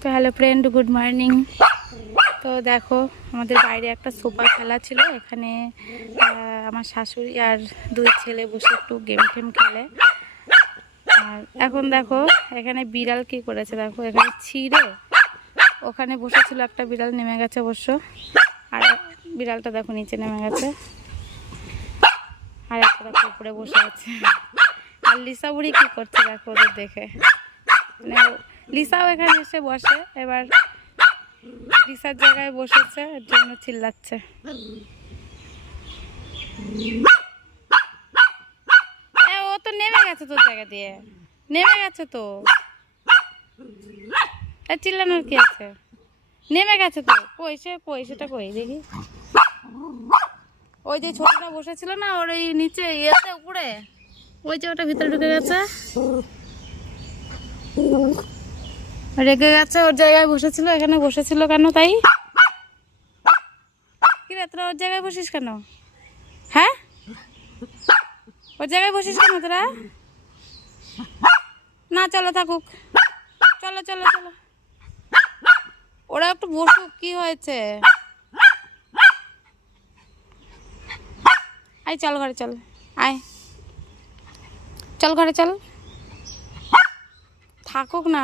তো hello friend, good morning. তো দেখো, আমাদের বাইরে একটা সোফা খেলা ছিল। এখানে আমার শাশুড়ি আর দুই ছেলে বসে একটু গেম টেম খেলে। আর এখন দেখো এখানে বিড়াল কি করেছে, দেখো এখানে ছিঁড়ে ওখানে বসেছিল একটা বিড়াল, নেমে গেছে অবশ্য। আর বিড়ালটা দেখো নিচে নেমে গেছে, আর একটা দেখো উপরে বসে আছে। আর লিসা বুড়ি কি করছে দেখো ওদের দেখে, মানে লিসাও এখানে এসে বসে। এবার লিসার জায়গায় বসেছে, এর জন্য চিল্লাচ্ছে। ও তো নেমে গেছে তোর জায়গা দিয়ে, নেমে গেছে তো। চিল্লানোর কি আছে, নেমে গেছে তো। কই সেটা কই দেখি। ওই যে ছোটটা বসেছিল না, ওর এই নিচে ইয়েতে উপরে, ওই যে ওটা ভিতরে ঢুকে গেছে, রেগে গেছে। ওর জায়গায় বসেছিল, এখানে বসেছিল কেন তাই? কি রে তোরা ওর জায়গায় বসিস কেন? হ্যাঁ, ওর জায়গায় বসিস কেন তোরা? না চলো থাকুক, চলো চলো চলো, ওরা একটু বসুক, কি হয়েছে? আয় চল ঘরে চল, আয় চল ঘরে চল, থাকুক না,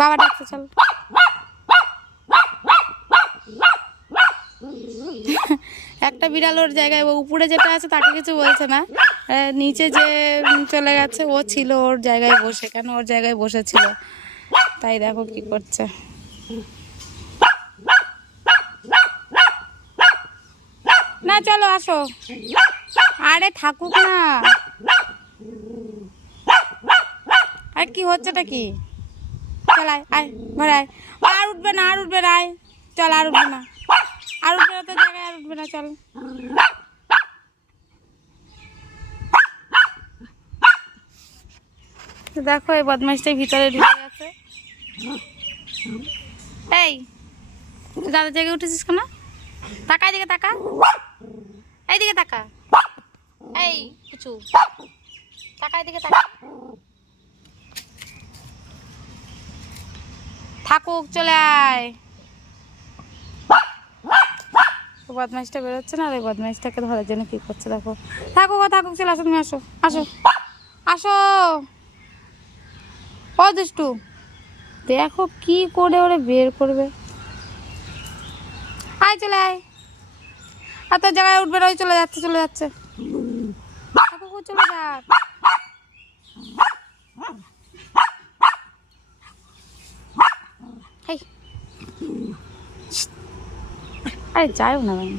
বাবা ডাকছে চল। একটা বিড়াল ওর জায়গায়, উপরে যেটা আছে তাকে কিছু বলছে না, নিচে যে চলে গেছে ও ছিল ওর জায়গায় বসে, কেন ওর জায়গায় বসেছিল তাই দেখো কি করছে। না চলো আসো, আরে থাকুক না। আর কি হচ্ছেটা কি? চল আয় আয় ঘরে আয়। আর উঠবে না, আর উঠবে না, আয় চল, আর উঠবে না, আর উঠবে না তোর জায়গায়, আর উঠবে না, চল। দেখো এই বদমাইশটাই ভিতরে ঢুকে গেছে। এই দাদার জায়গায় উঠেছিস কেন? তাকা এদিকে, তাকা এইদিকে, তাকা, এই কিছু তাকা এদিকে, তাকা। থাকুক, চলে আয়। বদমাইশটা বেরোচ্ছে না, আর এই বদমাইশটাকে ধরার জন্য কি করছে দেখো। থাকুক, থাকুক, চলে আসো, তুমি আসো, আসো আসো। ও দুষ্টু, দেখো কি করে ওরে বের করবে। আয় চলে আয়, আর তোর জায়গায় উঠবে না, চলে যাচ্ছে, চলে যাচ্ছে। থাকুক, চলে যাক। আরে যাও না ভাই,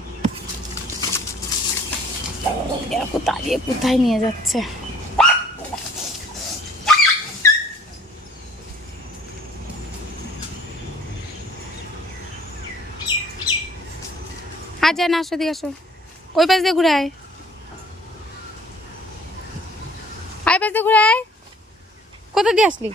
দেখো তাড়িয়ে কোথায় নিয়ে যাচ্ছে। আর যায় না, আসো দিকে আসো, ওই পাশ দিয়ে ঘুরে আয়, আয় পাশ দিয়ে ঘুরে আয়। কোথা দিয়ে আসলি?